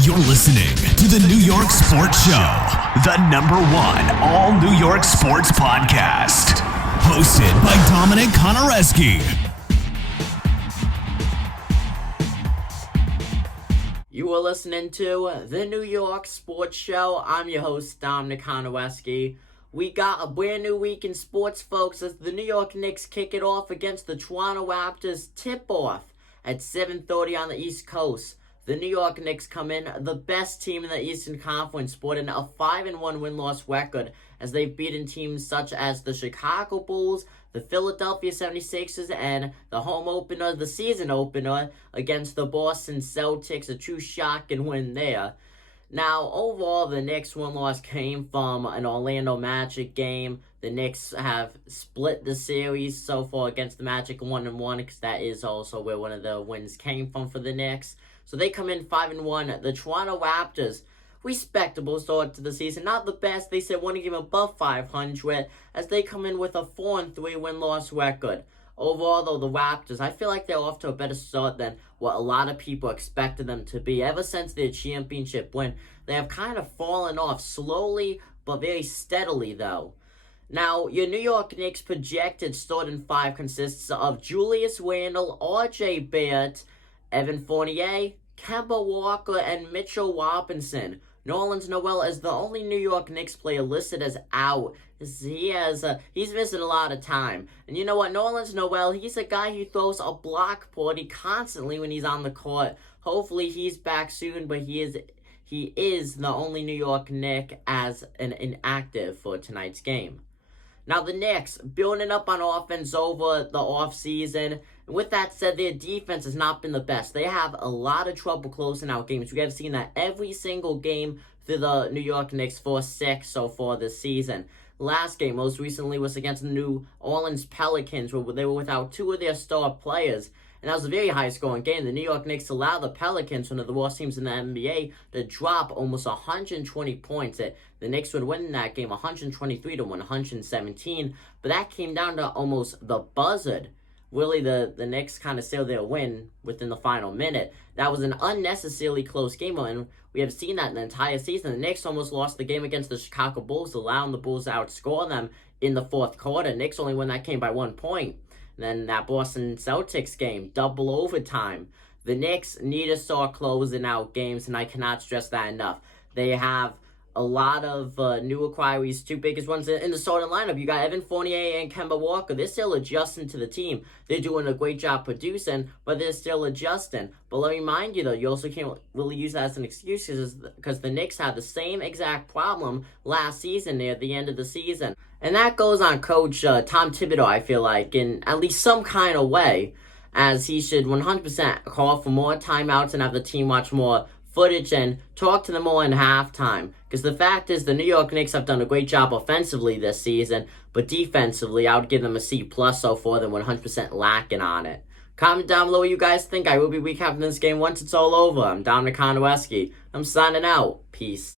You're listening to the New York Sports Show, the #1 all New York sports podcast. Hosted by Dominic Konareski. You are listening to the New York Sports Show. I'm your host, Dominic Konareski. We got a brand new week in sports, folks, as the New York Knicks kick it off against the Toronto Raptors. Tip-off at 7:30 on the East Coast. The New York Knicks come in the best team in the Eastern Conference, sporting a 5-1 win-loss record as they've beaten teams such as the Chicago Bulls, the Philadelphia 76ers, and the home opener, the season opener, against the Boston Celtics. A true shocking win there. Now, overall, the Knicks' win-loss came from an Orlando Magic game. The Knicks have split the series so far against the Magic 1-1, because that is also where one of the wins came from for the Knicks. So they come in 5-1. The Toronto Raptors, respectable start to the season. Not the best. They said one game above 500 as they come in with a 4-3 win-loss record. Overall, though, the Raptors, I feel like they're off to a better start than what a lot of people expected them to be. Ever since their championship win, they have kind of fallen off slowly but very steadily, though. Now, your New York Knicks projected starting five consists of Julius Randle, R.J. Barrett, Evan Fournier, Kemba Walker, and Mitchell Robinson. Nerlens Noel is the only New York Knicks player listed as out. He's missing a lot of time. And you know what? Nerlens Noel, he's a guy who throws a block party constantly when he's on the court. Hopefully he's back soon, but he is the only New York Knick as an inactive for tonight's game. Now, the Knicks, building up on offense over the offseason. And with that said, their defense has not been the best. They have a lot of trouble closing out games. We have seen that every single game through the New York Knicks for 6 so far this season. Last game, most recently, was against the New Orleans Pelicans, where they were without 2 of their star players. And that was a very high-scoring game. The New York Knicks allowed the Pelicans, one of the worst teams in the NBA, to drop almost 120 points. The Knicks would win that game 123 to 117, but that came down to almost the buzzer. Really, the Knicks kind of sealed their win within the final minute. That was an unnecessarily close game, and we have seen that in the entire season. The Knicks almost lost the game against the Chicago Bulls, allowing the Bulls to outscore them in the fourth quarter. Knicks only won that game by 1 point. Then that Boston Celtics game, double overtime. The Knicks need to start closing out games, and I cannot stress that enough. They have a lot of new acquirees, 2 biggest ones in the starting lineup. You got Evan Fournier and Kemba Walker. They're still adjusting to the team. They're doing a great job producing, but they're still adjusting. But let me remind you, though, you also can't really use that as an excuse because the Knicks had the same exact problem last season near the end of the season. And that goes on Coach Tom Thibodeau, I feel like, in at least some kind of way, as he should 100% call for more timeouts and have the team watch more footage and talk to them more in halftime. Because the fact is, the New York Knicks have done a great job offensively this season, but defensively, I would give them a C+ so far. They're 100% lacking on it. Comment down below what you guys think. I will be recapping this game once it's all over. I'm Dominic Konareski. I'm signing out. Peace.